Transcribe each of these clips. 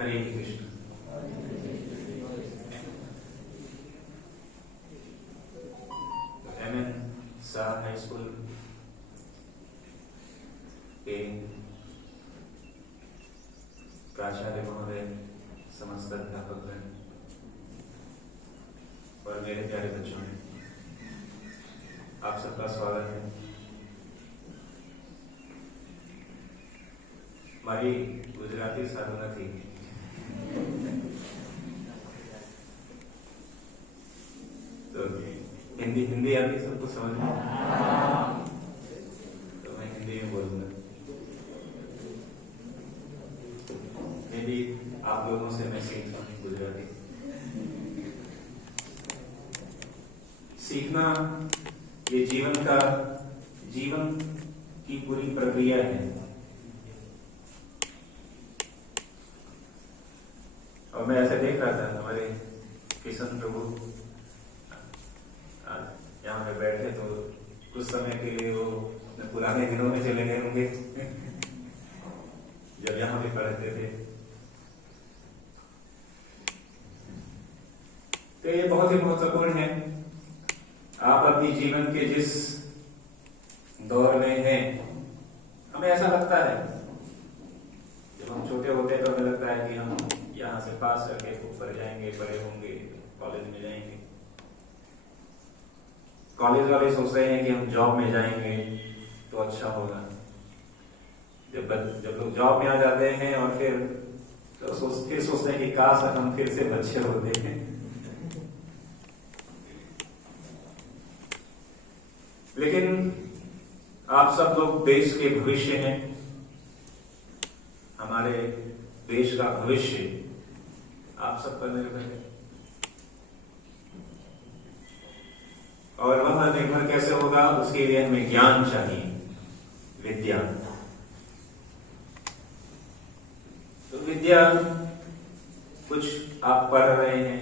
हरे Krishna. M N Shah high school के प्राचार्य महोदय, समस्त अध्यापकगण और मेरे प्यारे बच्चों ने आप सबका स्वागत है। हमारी गुजराती साधना थी, तो हिंदी आती सबको समझ में, तो मैं हिंदी में बोलूंगा। मे भी आप लोगों से मैं सीखता हूँ गुजराती। सीखना ये जीवन की पूरी प्रक्रिया है। और मैं ऐसे देख रहा था, हमारे किशन प्रभु यहाँ पे बैठे, तो कुछ समय के लिए वो अपने पुराने दिनों में चले गए होंगे जब यहाँ पे पढ़ते थे। तो ये बहुत ही महत्वपूर्ण है। आप अपनी जीवन के जिस दौर में हैं, हमें ऐसा लगता है, जब हम छोटे होते हैं तो हमें लगता है कि हम यहाँ से पास करके ऊपर जाएंगे, बड़े होंगे, कॉलेज में जाएंगे। कॉलेज वाले सोच रहे हैं कि हम जॉब में जाएंगे तो अच्छा होगा। जब लोग जॉब में आ जाते हैं और फिर सोचते हैं कि काश हम फिर से बच्चे होते हैं। लेकिन आप सब लोग देश के भविष्य हैं। हमारे देश का भविष्य आप सब पर निर्भर है। और वह निर्भर कैसे होगा, उसके लिए हमें ज्ञान चाहिए, विद्या। तो विद्या कुछ आप पढ़ रहे हैं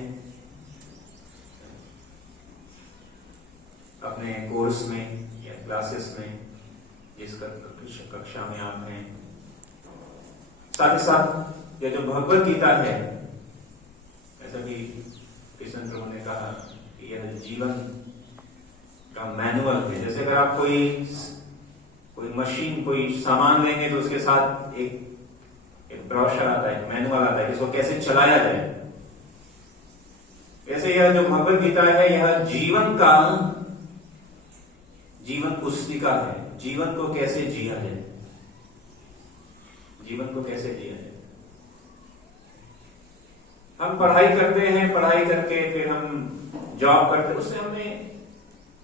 अपने कोर्स में या क्लासेस में, जिस कक्षा में आप हैं। साथ ही साथ ये जो भगवत गीता है, ऐसा भी किशन प्रभु ने कहा कि यह जीवन का मैनुअल है। जैसे अगर आप कोई मशीन, कोई सामान लेंगे तो उसके साथ एक ब्रोशर आता है, मैनुअल आता है, इसको कैसे चलाया जाए। ऐसे यह जो भगवत गीता है, यह जीवन पुस्तिका है। जीवन को कैसे जिया जाए, जीवन को कैसे जिया जाए। हम पढ़ाई करते हैं, पढ़ाई करके फिर हम जॉब करते हैं, उससे हमें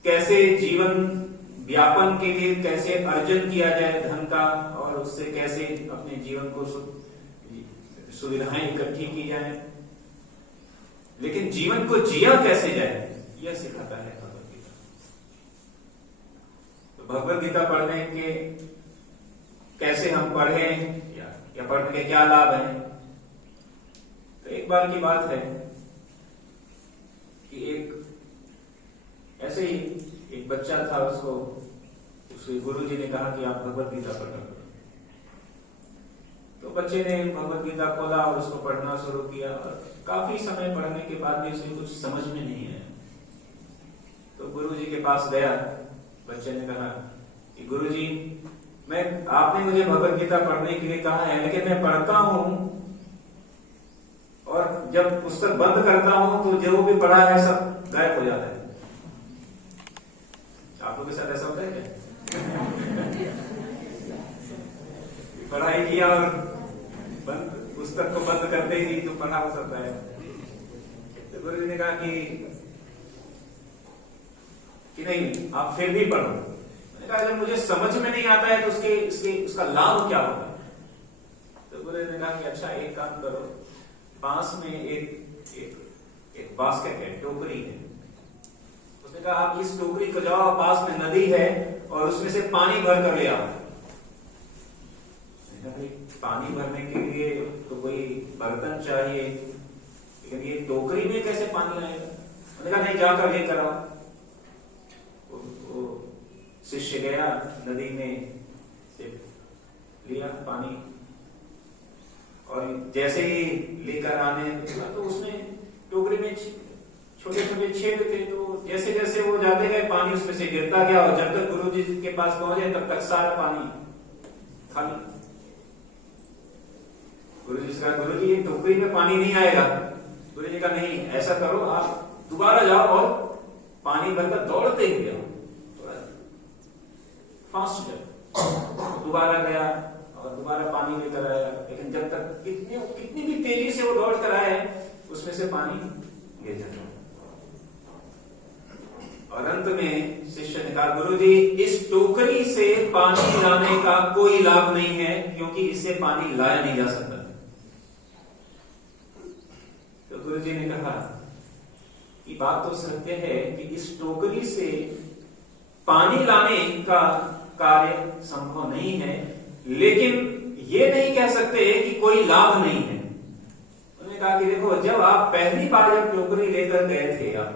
कैसे जीवन व्यापन के लिए कैसे अर्जन किया जाए धन का, और उससे कैसे अपने जीवन को सुविधाएं इकट्ठी की जाए। लेकिन जीवन को जिया कैसे जाए, यह सिखाता है भगवत गीता। तो भगवत गीता पढ़ने के कैसे हम पढ़ें या पढ़ने के क्या लाभ हैं। तो एक बार की बात है कि ऐसे ही एक बच्चा था, उसके गुरुजी ने कहा कि आप भगवत गीता पढ़ना करो। तो बच्चे ने भगवत गीता खोला और उसको पढ़ना शुरू किया, और काफी समय पढ़ने के बाद भी उसे कुछ समझ में नहीं आया। तो गुरुजी के पास गया, बच्चे ने कहा कि गुरुजी, आपने मुझे भगवत गीता पढ़ने के लिए कहा है, लेकिन मैं पढ़ता हूं और जब पुस्तक बंद करता हूं तो जो भी पढ़ा है सब गायब हो जाता है। आप लोगों के साथ ऐसा होता है क्या? पढ़ाई किया और पुस्तक को बंद करते ही तो पढ़ा हो सकता है। तो गुरु जी ने कहा कि नहीं, आप फिर भी पढ़ो। मैंने कहा जब मुझे समझ में नहीं आता है तो उसका लाभ क्या होगा। तो गुरु जी ने कहा कि अच्छा, एक काम करो, पास में एक बास्केट है, टोकरी है। उसने कहा आप इस टोकरी को जाओ, पास में नदी है और उसमें से पानी भर कर ले आओ। पानी भरने के लिए तो कोई बर्तन चाहिए, लेकिन ये टोकरी में कैसे पानी आएगा। मैंने कहा नहीं, जाकर लेकर आओ। वो शिष्य गया, नदी में से लिया पानी और जैसे ही लेकर आने तो उसमें टोकरी में छोटे छोटे छेद थे, तो जैसे जैसे वो जाते गए पानी उसमें से गिरता गया, और जब तक गुरुजी के पास पहुंचे तब तक सारा पानी खाली। गुरुजी से कहा, गुरुजी ये टोकरी में पानी नहीं आएगा। गुरुजी का नहीं, ऐसा करो आप दोबारा जाओ और पानी भरकर दौड़ते ही गया, फास्ट जाओ। दोबारा गया और दोबारा पानी लेकर आया, लेकिन जब तक कितनी भी तेजी से वो दौड़ कर आए उसमें से पानी गिर जाता। और अंत में शिष्य ने कहा, गुरुजी इस टोकरी से पानी लाने का कोई लाभ नहीं है, क्योंकि इससे पानी लाया नहीं जा सकता। तो गुरुजी ने कहा कि बात तो सत्य है कि इस टोकरी से पानी लाने का कार्य संभव नहीं है, लेकिन ये नहीं कह सकते कि कोई लाभ नहीं है। उन्होंने कहा कि देखो, जब आप पहली बार जब टोकरी लेकर गए थे आप,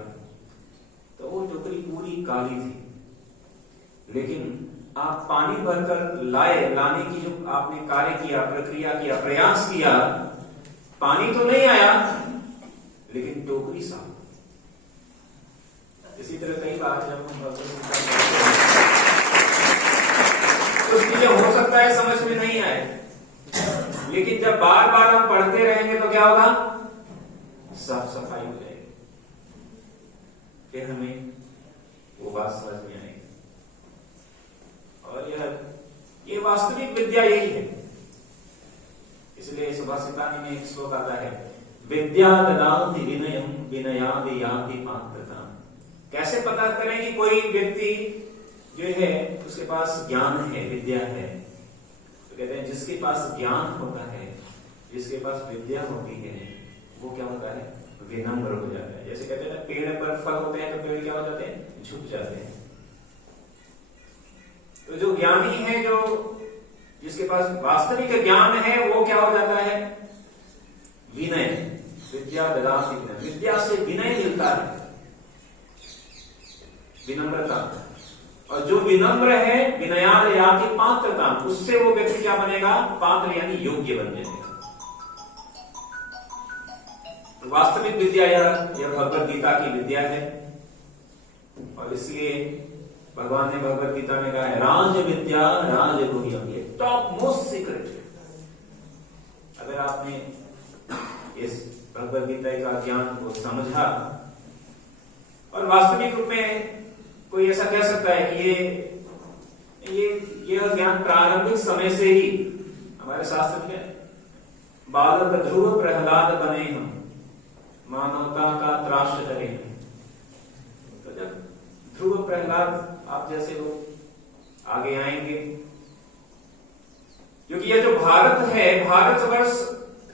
तो वो टोकरी पूरी काली थी, लेकिन आप पानी भरकर लाने की जो आपने कार्य किया, प्रक्रिया किया, प्रयास किया, पानी तो नहीं आया लेकिन टोकरी साफ। इसी तरह कई बार जब हम तो चीजें हो सकता है समझ में नहीं आए, लेकिन जब बार बार हम पढ़ते रहेंगे तो क्या होगा, साफ सफाई हो जाएगी, फिर हमें वो बात समझ में आएगी। और ये वास्तविक विद्या यही है। इसलिए सुभाषितानी में एक श्लोक आता है, विद्या ददाति विनयम विनयादि याति पात्रता। कैसे पता करें कि कोई व्यक्ति जो है उसके पास ज्ञान है, विद्या है? तो कहते हैं जिसके पास ज्ञान होता है, जिसके पास विद्या होती है, वो क्या होता है, विनम्र हो जाता है। जैसे कहते हैं ना, पेड़ पर फल होते हैं तो पेड़ क्या हो जाते हैं, झुक जाते हैं। तो जो ज्ञानी है, जो जिसके पास वास्तविक ज्ञान है, वो क्या हो जाता है, विनय। विद्या ददाति विनय, विद्या से विनय मिलता है, विनम्रता। और जो विनम्र है, विनयाद याति पात्रता, उससे वो व्यक्ति क्या बनेगा, पात्र यानी योग्य बन जाएगा। तो वास्तविक विद्या यह भगवद गीता की विद्या है, और इसलिए भगवान ने भगवद गीता में कहा है, राज विद्या राज गुह्यम, ये टॉप मोस्ट सीक्रेट है। अगर आपने इस भगवद गीता का ज्ञान को समझा, और वास्तविक रूप में कोई ऐसा कह सकता है कि ये ज्ञान प्रारंभिक समय से ही हमारे शास्त्र में, बालक ध्रुव प्रहलाद बने हम, मानवता का त्रास करे। तो जब ध्रुव प्रहलाद आप जैसे लोग आगे आएंगे, क्योंकि ये जो भारत है, भारतवर्ष,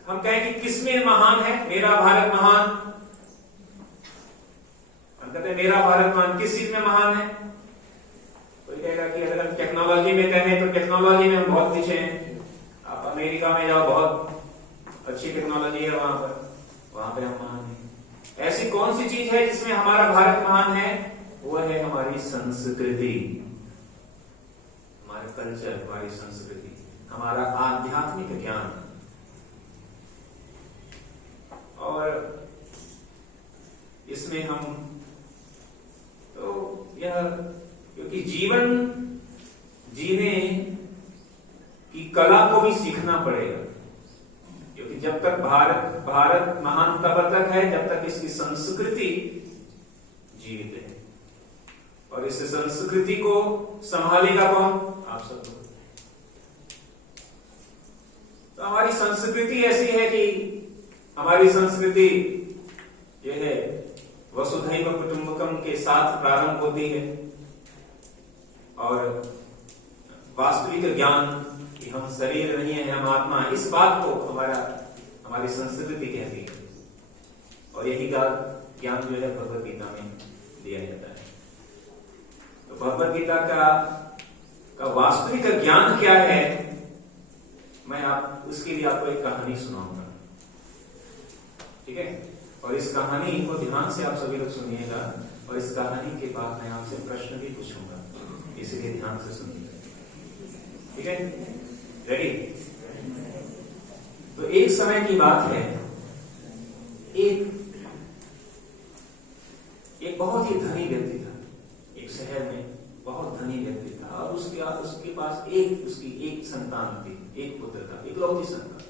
हम कहें कि किसमें महान है, मेरा भारत महान। हम कहते हैं मेरा भारत महान, किस चीज में महान है? कोई कहेगा कि अगर हम टेक्नोलॉजी में कहें तो टेक्नोलॉजी में हम बहुत पीछे हैं। आप अमेरिका में जाओ, बहुत अच्छी टेक्नोलॉजी है वहां पे हम महान हैं। ऐसी कौन सी चीज है जिसमें हमारा भारत महान है? वो है हमारी संस्कृति, हमारे कल्चर, हमारी संस्कृति, हमारा आध्यात्मिक ज्ञान। और इसमें हम तो यह, क्योंकि जीवन जीने की कला को भी सीखना पड़ेगा, क्योंकि जब तक भारत महान तब तक है जब तक इसकी संस्कृति जीवित है। और इस संस्कृति को संभालेगा कौन? आप सब लोग। तो हमारी संस्कृति ऐसी है कि हमारी संस्कृति यह है, वसुधैव कुटुंबकम के साथ प्रारंभ होती है, और वास्तविक ज्ञान कि हम शरीर नहीं है, हम आत्मा, इस बात को हमारी संस्कृति कहती है। और यही ज्ञान जो है भगवद गीता में दिया जाता है। तो भगवद गीता का वास्तविक ज्ञान क्या है, मैं उसके लिए आपको एक कहानी सुनाऊंगा, ठीक है? और इस कहानी को ध्यान से आप सभी लोग सुनिएगा, और इस कहानी के बाद मैं आपसे प्रश्न भी पूछूंगा, इसलिए ध्यान से सुनिएगा, ठीक है? रेडी? तो एक समय की बात है, एक बहुत ही धनी व्यक्ति था, एक शहर में बहुत धनी व्यक्ति था, और उसके पास उसकी एक संतान थी, एक पुत्र था, इकलौती संतान।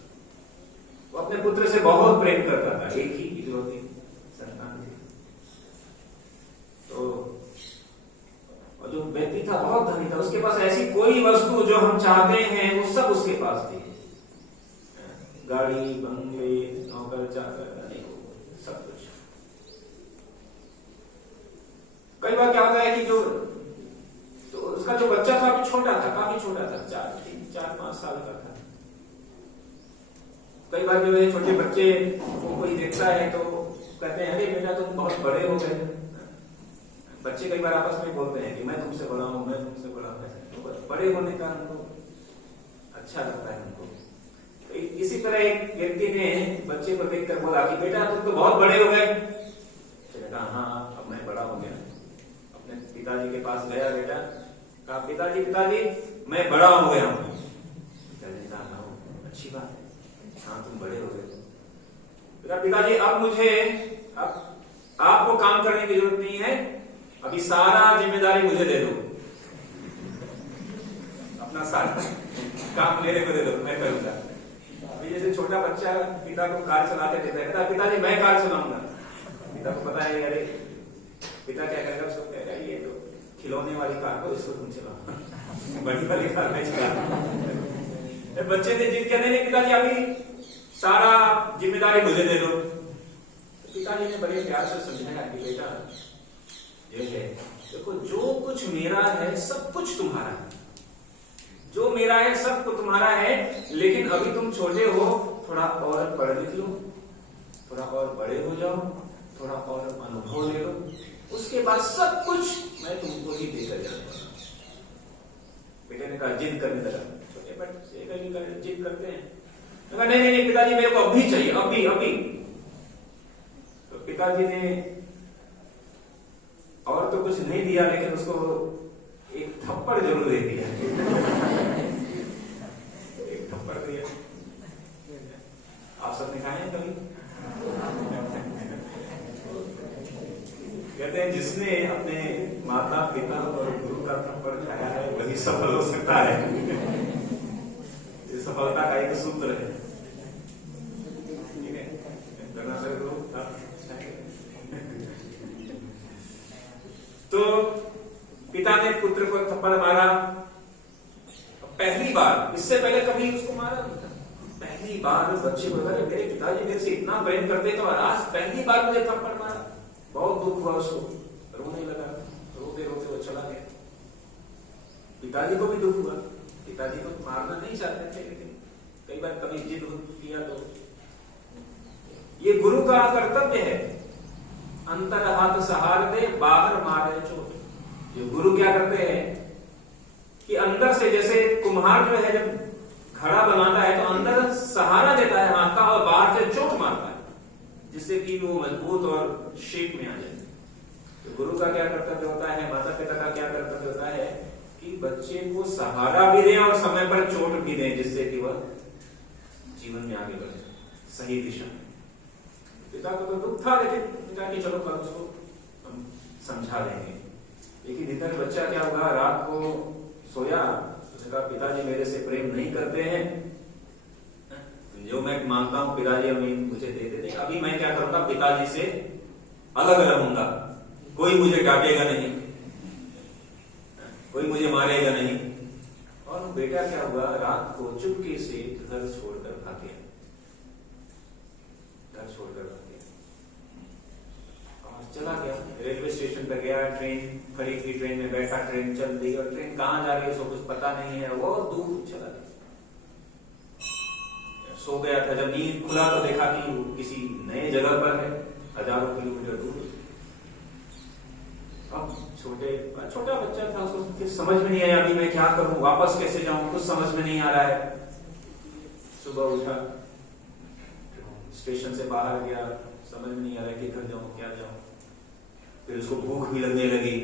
वो अपने पुत्र से बहुत प्रेम करता था, एक ही इकलौती संतान थी। तो जो व्यक्ति था बहुत धनी था, उसके पास ऐसी कोई वस्तु जो हम चाहते हैं वो सब उसके पास थी, गाड़ी, बंगले, नौकर चाकर, सब कुछ। कई बार क्या होता है कि तो उसका जो बच्चा था अभी छोटा था, काफी छोटा था, 4-5 साल का था। कई बार जो है छोटे बच्चे को कोई देखता है तो कहते हैं, अरे बेटा तुम बहुत बड़े हो गए। बच्चे कई बार आपस में बोलते हैं कि मैं तुमसे बड़ा हूं, मैं तुमसे बड़ा हूं। तो बड़े होने का हमको अच्छा लगता है हमको। तो इसी तरह एक व्यक्ति ने बच्चे को देखकर बोला कि बेटा तुम तो बहुत बड़े हो गए। बेटा हाँ, अब मैं बड़ा हो गया। अपने पिताजी के पास गया बेटा, कहा पिताजी मैं बड़ा हो गया हूं। पिताजी कहा अच्छी बात है, हाँ तुम बड़े हो गए। पिताजी अब आपको काम करने की जरूरत नहीं है, अभी सारा जिम्मेदारी मुझे दे दो, अपना सारा काम मेरे को दे दो, मैं करूंगा। अभी जैसे छोटा बच्चा पिता को कार चलाते देता है, कहता पिताजी मैं कार चलाऊंगा। पिता को पता है अरे पिता क्या करेगा, उसको कहेगा ये तो खिलौने वाली कार को इसको तुम चलाओ, बड़ी वाली कार मैं चला। बच्चे ने जिद किया, नहीं पिताजी अभी सारा जिम्मेदारी मुझे दे दो। पिताजी ने बड़े प्यार से समझाया कि बेटा ये है, देखो जो कुछ मेरा है सब कुछ तुम्हारा है, जो मेरा है सब तो तुम्हारा है, लेकिन अभी तुम छोटे हो, थोड़ा और पढ़ लिख लो, थोड़ा और बड़े हो जाओ, थोड़ा और अनुभव ले लो, उसके बाद सब कुछ मैं तुमको ही देकर जाऊंगा। बेटे ने कहा, जिद करने लगा। छोटे बच्चे जिद करते हैं, तो नहीं पिताजी मेरे को अभी चाहिए, अभी। तो पिताजी ने और तो कुछ नहीं दिया, लेकिन उसको एक थप्पड़ जरूर दे दिया। एक थप्पड़ दिया। आप सबने खाए हैं कभी? कहते हैं जिसने अपने माता पिता और गुरु का थप्पड़ खाया है वही सफल हो सकता है। ये सफलता का एक सूत्र है, ठीक है? तो पिता ने पुत्र को थप्पड़ मारा पहली बार, इससे पहले कभी उसको मारा नहीं था। पहली बार बच्चे को लगा मेरे पिताजी मेरे से इतना प्रेम करते तो आज पहली बार मुझे थप्पड़ मारा। बहुत दुख हुआ उसको, रोने लगा, रोते रोते वो चला गया। पिताजी को भी दुख हुआ, पिताजी को मारना नहीं चाहते थे, लेकिन कई बार कभी जिद किया तो ये गुरु का कर्तव्य है, अंतर हाथ सहार दे बाहर मारे चोट। जो गुरु क्या करते हैं कि अंदर से, जैसे कुम्हार जो है जब घड़ा बनाता है तो अंदर सहारा देता है हाथ का और बाहर से चोट मारता है, जिससे कि वो मजबूत और शेप में आ जाए। तो गुरु का क्या कर्तव्य होता है, माता पिता का क्या कर्तव्य होता है कि बच्चे को सहारा भी दें और समय पर चोट भी दें, जिससे कि वह जीवन में आगे बढ़े सही दिशा में। पिता को तो दुख था, लेकिन कि चलो कल उसको हम समझा देंगे। लेकिन इधर बच्चा क्या हुआ, रात को सोया, उसने कहा पिताजी मेरे से प्रेम नहीं करते हैं, जो मैं मांगता हूं पिताजी अभी मुझे दे देते, अभी मैं क्या करूंगा, पिताजी से अलग रहूंगा, कोई मुझे डांटेगा नहीं, कोई मुझे मारेगा नहीं। और बेटा क्या हुआ, रात को चुपके से घर छोड़कर भाग गया, घर छोड़कर भाग गया और चला गया। रेलवे स्टेशन पर गया, ट्रेन खड़ी थी, ट्रेन में बैठा, ट्रेन चल रही और ट्रेन कहां जा रही है उसको कुछ पता नहीं है, वो दूर चला गया। सो गया था, जब नींद खुला तो देखा कि वो किसी नए जगह पर है, हजारों किलोमीटर दूर। अब छोटा बच्चा था, उसको समझ में नहीं आया अभी मैं क्या करूं, वापस कैसे जाऊं, कुछ समझ में नहीं आ रहा है। सुबह उठा, स्टेशन से बाहर गया, समझ में नहीं आ रहा किधर जाऊं क्या जाऊं। फिर उसको भूख भी लगने लगी,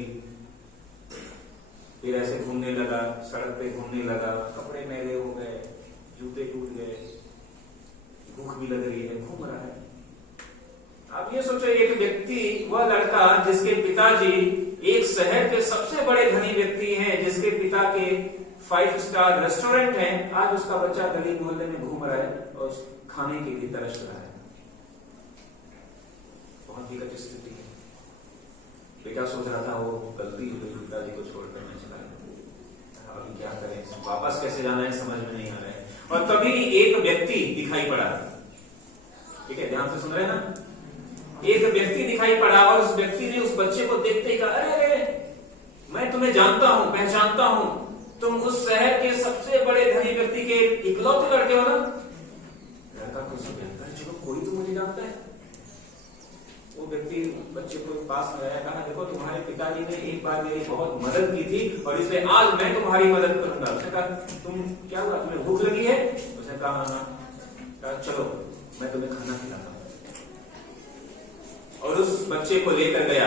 फिर ऐसे घूमने लगा, सड़क पे घूमने लगा, कपड़े मैले हो गए, जूते टूट गए। भूख भी लग रही है, घूम रहा है। आप ये सोचो, एक व्यक्ति, वह लड़का जिसके पिताजी एक शहर के सबसे बड़े धनी व्यक्ति हैं, जिसके पिता के 5 स्टार रेस्टोरेंट है, आज उसका बच्चा गली मोहल्ले में घूम रहा है और खाने के लिए तरस रहा है। बहुत विकट स्थिति है। बेटा सोच रहा था वो गलती हो गई, पिताजी को छोड़कर मैं चला गया, अभी क्या करें, वापस कैसे जाना है समझ में नहीं आ रहा है। और तभी एक व्यक्ति दिखाई पड़ा। ठीक है, ध्यान से सुन रहे हैं ना। एक व्यक्ति दिखाई पड़ा और उस व्यक्ति ने उस बच्चे को देखते ही कहा, अरे मैं तुम्हें जानता हूं, पहचानता हूं, तुम उस शहर के सबसे बड़े धनी व्यक्ति के इकलौते लड़के हो ना। लड़का खुश हो गया, चलो कोई तो मुझे जानता है। वो व्यक्ति बच्चे को पास में आया, कहा, देखो तुम्हारे पिताजी ने एक बार मेरी बहुत मदद की थी और इसलिए आज मैं तुम्हारी मदद करूंगा। उसने कहा, तुम क्या हुआ, तुम्हें भूख लगी है? उसने कहा, हाँ। चलो मैं तुम्हें खाना खिलाता हूं। और उस बच्चे को लेकर गया,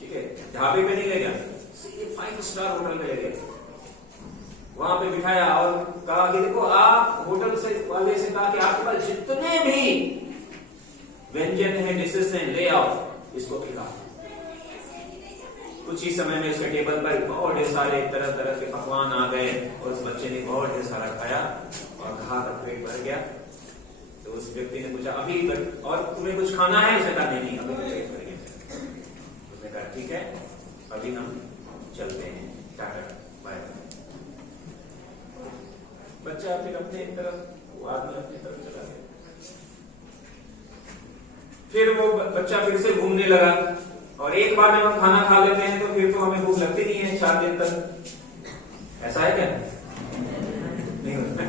ठीक है, ढाबे पे नहीं ले गया, 5 स्टार होटल में ले गया। वहां पे बिठाया और कहा कि देखो, आप होटल से वाले से कहा कि आपके पास जितने भी व्यंजन है, डिशेस हैं, ले आओ, इसको खिलाओ। कुछ ही समय में उसके टेबल पर बहुत ढेर सारे तरह तरह के पकवान आ गए और उस बच्चे ने बहुत ढेर सारा खाया और खा कर पेट भर गया। तो उस व्यक्ति ने पूछा, अभी और तुम्हें कुछ खाना है? उसने कहा, नहीं, अभी पेट भर गया। उसने कहा, ठीक है, अभी हम चलते हैं, टाटा बाय। बच्चा फिर अपने तरफ, वो आदमी अपनी तरफ चला गया। फिर वो बच्चा फिर से घूमने लगा और एक बार जब हम खाना खा लेते हैं तो फिर तो हमें भूख लगती नहीं है 4 दिन तक। ऐसा है क्या? नहीं होता।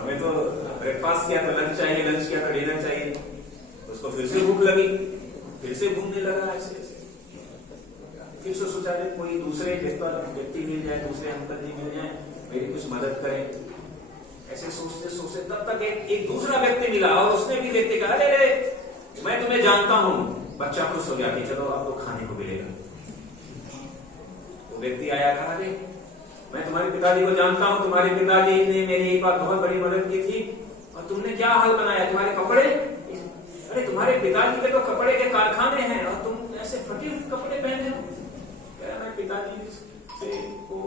हमें तो ब्रेकफास्ट किया तो लंच चाहिए, लंच किया तो डिनर चाहिए। उसको फिर से भूख लगी, फिर से घूमने लगा ऐसे ऐसे। फिर से सोचा कोई दूसरे व्यक्ति मिल जाए, दूसरे अंकल जी मिल जाए, मेरी कुछ मदद करें। ऐसे सोचते सोचते तब तक एक दूसरा व्यक्ति मिला और उसने भी देखते कहा, अरे मैं तुम्हें जानता हूं। बच्चा खुश हो गया कि चलो आपको खाने को मिलेगा। वो व्यक्ति आया, कहा, अरे मैं तुम्हारे पिताजी को जानता हूं, तुम्हारे पिताजी ने मेरी एक बार बहुत बड़ी मदद की थी और तुमने क्या हाल बनाया, तुम्हारे कपड़े, अरे तुम्हारे पिताजी के तो कपड़े के कारखाने हैं और तुम ऐसे फटे कपड़े पहने हो। कह मैं पिताजी से को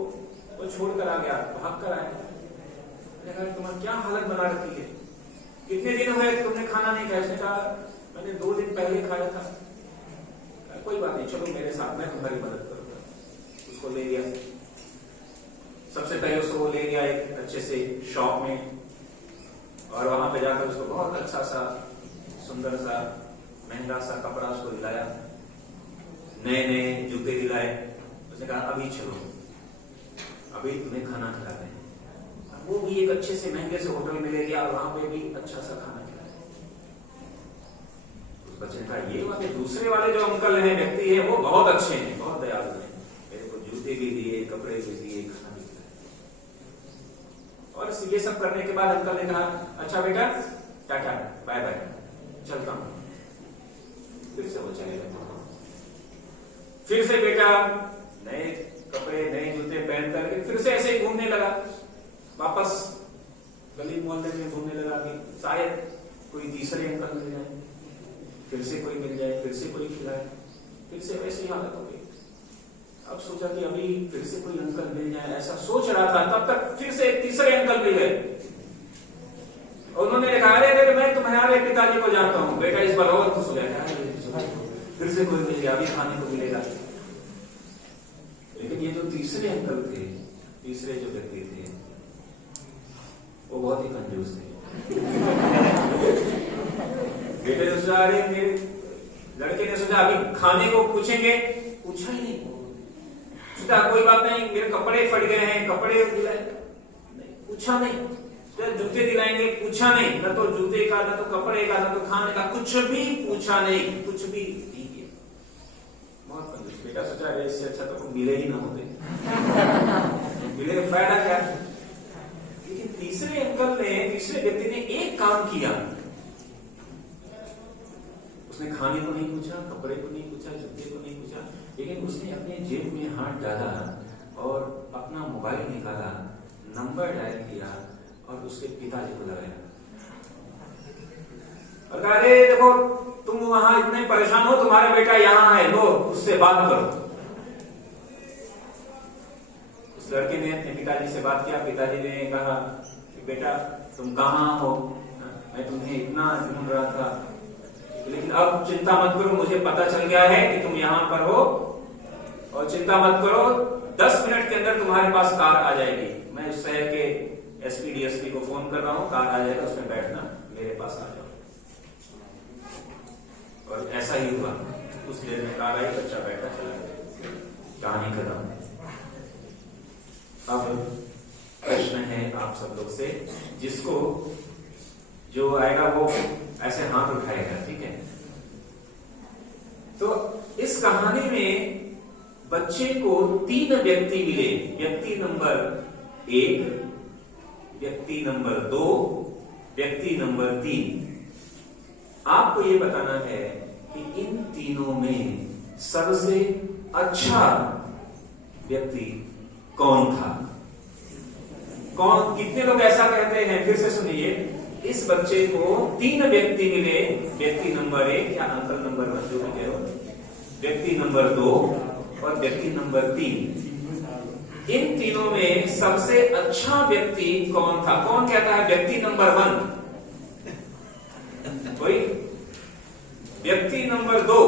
छोड़कर आ गया, भाग कर आया। तुम्हारी क्या हालत बना रखी है, कितने दिन हुए तुमने खाना नहीं खाया? उसने कहा, मैंने 2 दिन पहले खाया था। कोई बात नहीं, चलो मेरे साथ, मैं तुम्हारी मदद करूंगा। उसको ले गया। सबसे पहले उसको ले गया एक अच्छे से शॉप में और वहां पे जाकर उसको बहुत अच्छा सा, सुंदर सा, महंगा सा कपड़ा उसको दिलाया, नए नए जूते दिलाए। उसने कहा, अभी चलो, अभी तुम्हें खाना खिलाते हैं। वो भी एक अच्छे से महंगे से होटल में ले गया और वहां पे भी अच्छा सा खाना खिलाया। उस बच्चे ने कहा, ये वाले दूसरे वाले जो अंकल हैं, व्यक्ति है, वो बहुत अच्छे हैं, बहुत दयालु हैं, मेरे को जूते भी दिए, कपड़े भी दिए, खाना भी खिलाया। और ये सब करने के बाद अंकल ने कहा, अच्छा बेटा, टाटा बाय बाय, चलता हूं। फिर से वो चले गए। फिर से बेटा नए कपड़े, नए जूते पहन करके फिर से ऐसे ही घूमने लगा। वापस गली मोहल्ले में घूमने लगा कि शायद कोई तीसरे अंकल मिल जाए, फिर से कोई मिल जाए, फिर से कोई खिलाए। फिर से वैसे ही हालत हो गई। अब सोचा कि अभी फिर से कोई अंकल मिल जाए, ऐसा सोच रहा था, तब तक फिर से तीसरे अंकल मिल गए। उन्होंने कहा, अरे मैं तुम्हारे पिताजी को जानता हूँ। बेटा इस बार और खुश हो गया, फिर से कोई मिल गया, अभी खाने को मिलेगा। लेकिन ये जो तीसरे अंकल थे, तीसरे जो व्यक्ति थे, वो बहुत ही कंजूस थे। बेटे ने सोचा, अरे मेरे लड़के ने सोचा अभी खाने को पूछेंगे, पूछा ही नहीं। सोचा कोई बात नहीं, मेरे कपड़े फट गए हैं, कपड़े दिलाए, पूछा नहीं। जूते दिलाएंगे, पूछा नहीं, न तो जूते का, न तो कपड़े का, न तो खाने का, कुछ भी पूछा नहीं, कुछ भी नहीं किया। बहुत कंजूस। बेटा सोचा, अरे इससे अच्छा तो मिले ही ना होते, मिले फायदा क्या। लेकिन तीसरे अंकल ने, तीसरे व्यक्ति ने एक काम किया। उसने खाने को नहीं पूछा, कपड़े को नहीं पूछा, जूते को नहीं पूछा, लेकिन उसने अपने जेब में हाथ डाला और अपना मोबाइल निकाला, नंबर डायल किया और उसके पिताजी को लगाया और कहा, अरे देखो तुम वहां इतने परेशान हो, तुम्हारा बेटा यहाँ है, लो उससे बात करो। उस लड़के ने अपने पिताजी से बात किया। पिताजी ने कहा कि बेटा तुम कहाँ हो, मैं तुम्हें इतना ढूंढ रहा था, लेकिन अब चिंता मत करो, मुझे पता चल गया है कि तुम यहाँ पर हो, और चिंता मत करो, 10 मिनट के अंदर तुम्हारे पास कार आ जाएगी। मैं उस शहर के एसपी डीएसपी को फोन कर रहा हूँ, कार आ जाएगा, उसमें बैठना, मेरे पास आ जाओ। और ऐसा ही हुआ, उस देर में कार आई, बच्चा बैठा, चला गया। कहानी खत्म। अब प्रश्न है आप सब लोग से, जिसको जो आएगा वो ऐसे हाथ उठाएगा, ठीक है? तो इस कहानी में बच्चे को 3 व्यक्ति मिले। व्यक्ति नंबर 1, व्यक्ति नंबर 2, व्यक्ति नंबर 3। आपको ये बताना है कि इन तीनों में सबसे अच्छा व्यक्ति कौन था? कौन? कितने लोग ऐसा कहते हैं? फिर से सुनिए, इस बच्चे को 3 व्यक्ति मिले। व्यक्ति नंबर 1 या अंकल नंबर 1 जो भी कहो, व्यक्ति नंबर 2 और व्यक्ति नंबर 3। इन तीनों में सबसे अच्छा व्यक्ति कौन था? कौन कहता है व्यक्ति नंबर 1? कोई? व्यक्ति नंबर 2?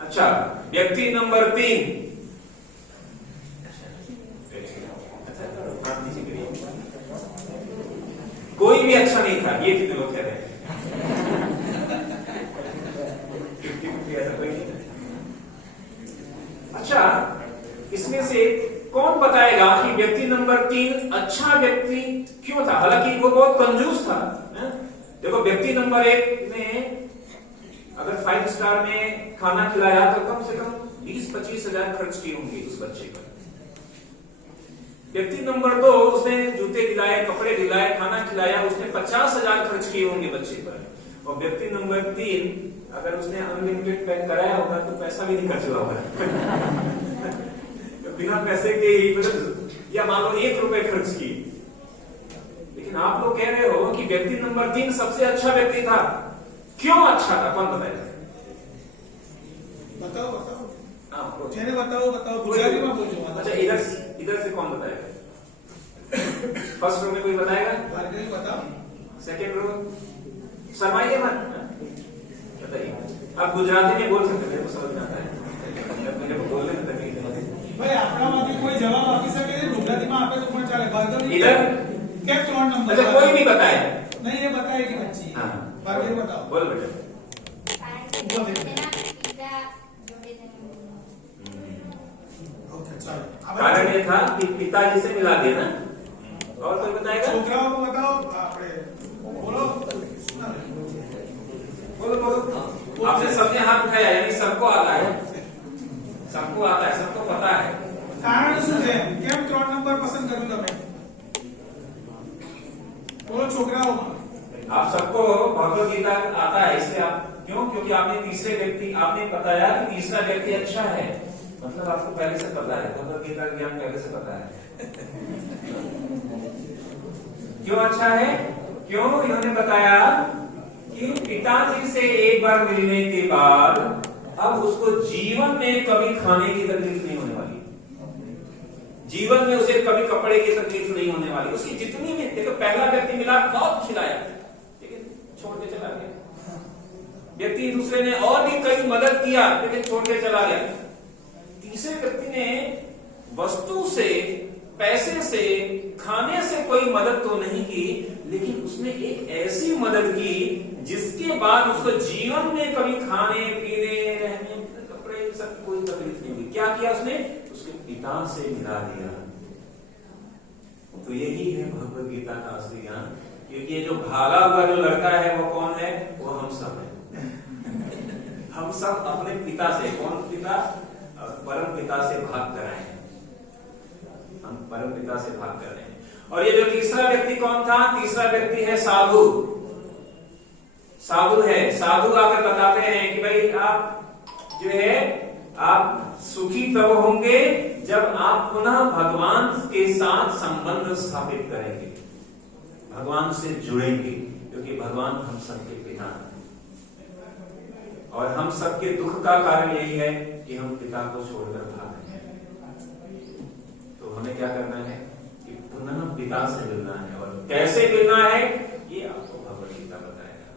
अच्छा, व्यक्ति नंबर 3? कोई भी अच्छा नहीं था, ये कितने लोग कह रहे हैं? ऐसा कोई नहीं। अच्छा, इसमें से कौन बताएगा कि व्यक्ति नंबर 3 अच्छा व्यक्ति क्यों था? हालांकि वो बहुत कंजूस था। देखो, व्यक्ति नंबर 1 ने अगर 5 स्टार में खाना खिलाया तो कम से कम 20-25 हजार खर्च किए होंगे उस बच्चे पर। व्यक्ति नंबर 2, उसने जूते दिलाए, कपड़े दिलाए, खाना खिलाया, उसने 50 हजार खर्च किए होंगे बच्चे पर। और व्यक्ति नंबर 3, अगर उसने अनलिमिटेड पैक कराया होगा तो पैसा भी नहीं खर्च हुआ होगा। बिना पैसे के ही, या मान लो 1 रुपए खर्च की। लेकिन आप लोग कह रहे हो कि व्यक्ति नंबर 3 सबसे अच्छा व्यक्ति था। क्यों अच्छा था? कौन बताएगा? बताओ बताओ। हाँ, बताओ गुजराती में बोलो। अच्छा, इधर से कौन बताएगा? फर्स्ट रो में कोई बताएगा? बताओ। Second row? शर्माइए मत, बताइए। आप गुजराती में बोल सकते हैं, मेरे को समझ में आता है, मेरे को बोलने में तकलीफ है। भाई આપણામાંથી કોઈ જવાબ આપી શકે છે ગુજરાતીમાં આપે તો પણ ચાલે ભાર્ગવી इधर क्या 3 नंबर? अच्छा, कोई भी बताए? नहीं, ये बताएगी बच्ची। हाँ, भार्गवी बताओ। बोल बेटा। कारण ये था कि पिताजी से मिला दिया ना। और कोई बताएगा? छोकराओं को बताओ। आपने बोलो बोलो बोलो। आपने सबने हाथ उठाया, यानी सबको आता है, सबको आता है, सबको पता है। कारण શું છે? કેમ 3 નંબર પસંદ કર્યું તમે? બોલો છોકરાઓમાં। आप सबको भगवत गीता आता है, इसलिए आप क्यों? क्योंकि आपने तीसरे व्यक्ति, आपने बताया कि तीसरा व्यक्ति अच्छा है, मतलब आपको पहले से पता है, भगवत गीता का ज्ञान पहले से पता है। क्यों अच्छा है? क्यों? इन्होंने बताया कि पिताजी से एक बार मिलने के बाद अब उसको जीवन में कभी खाने की तकलीफ नहीं होने वाली, जीवन में उसे कभी कपड़े की तकलीफ नहीं होने वाली। उसकी जितनी भी, देखो, पहला व्यक्ति मिला, बहुत खिलाया, लेकिन छोड़ के चला गया। व्यक्ति दूसरे ने और भी कई मदद किया, लेकिन छोड़ के चला गया। तीसरे व्यक्ति ने वस्तु से, पैसे से, खाने से कोई मदद तो नहीं की, लेकिन उसने एक ऐसी मदद की जिसके बाद उसको जीवन में कभी खाने पीने, रहने, कपड़े, सब कोई तकलीफ नहीं हुई। क्या किया उसने? उसके पिता से मिला दिया। तो यही है भगवत गीता का असली ज्ञान। क्योंकि ये जो भागा हुआ जो लड़का है वो कौन है? वो हम सब है। हम सब अपने पिता से, कौन पिता? परम पिता से भाग कर आए हैं। हम परम पिता से भाग कर रहे हैं। और ये जो तीसरा व्यक्ति कौन था? तीसरा व्यक्ति है साधु। साधु है, साधु आकर बताते हैं कि भाई आप जो है, आप सुखी तब होंगे जब आप पुनः भगवान के साथ संबंध स्थापित करेंगे। भगवान से जुड़ेंगे, क्योंकि भगवान हम सबके पिता हैं और हम सबके दुख का कारण यही है कि हम पिता को छोड़कर भाग रहे हैं। तो हमें क्या करना है कि पुनः पिता से मिलना है, और कैसे मिलना है ये आपको भगवद गीता बताएगा।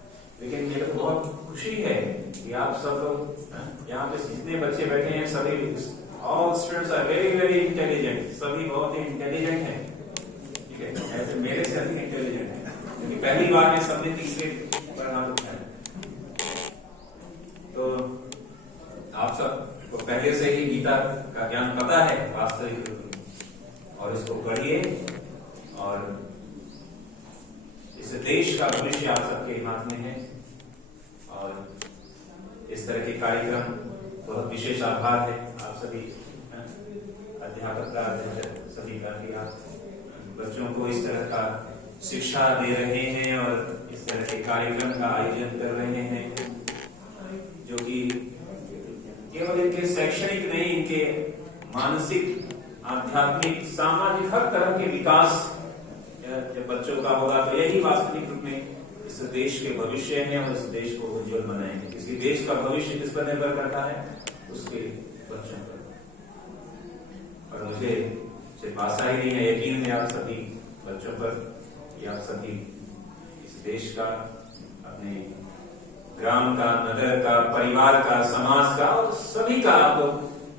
लेकिन मेरे को बहुत खुशी है कि आप सब लोग यहाँ पे जितने बच्चे बैठे हैं सभी all students are very very intelligent, सभी बहुत ही इंटेलिजेंट हैं, ठीक है, ऐसे मेरे से अधिक इंटेलिजेंट है, क्योंकि पहली बार में सबने तीसरे पर हाथ उठाया। तो आप सब को पहले से ही गीता का ज्ञान पता है वास्तविक, और इसको पढ़िए, और इस देश का भविष्य आप सबके हाथ में है। और इस तरह के कार्यक्रम बहुत विशेष आभार है आप सभी अध्यापक का, सभी का, कि आप बच्चों को इस तरह का शिक्षा दे रहे हैं और इस तरह के कार्यक्रम का आयोजन कर रहे हैं, जो कि केवल इनके शैक्षणिक नहीं, इनके मानसिक, आध्यात्मिक, सामाजिक हर तरह के विकास जब बच्चों का होगा तो यही वास्तविक रूप में इस देश के भविष्य है, और इस देश को उज्जवल बनाएंगे। किसी देश का भविष्य किस पर निर्भर करता है? उसके बच्चों पर। और मुझे सिर्फ आशा ही नहीं है, यकीन है आप सभी बच्चों पर कि आप सभी इस देश का, अपने ग्राम का, नगर का, परिवार का, समाज का, और सभी का आप लोग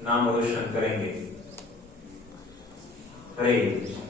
नाम रोशन करेंगे। हरे कृष्ण।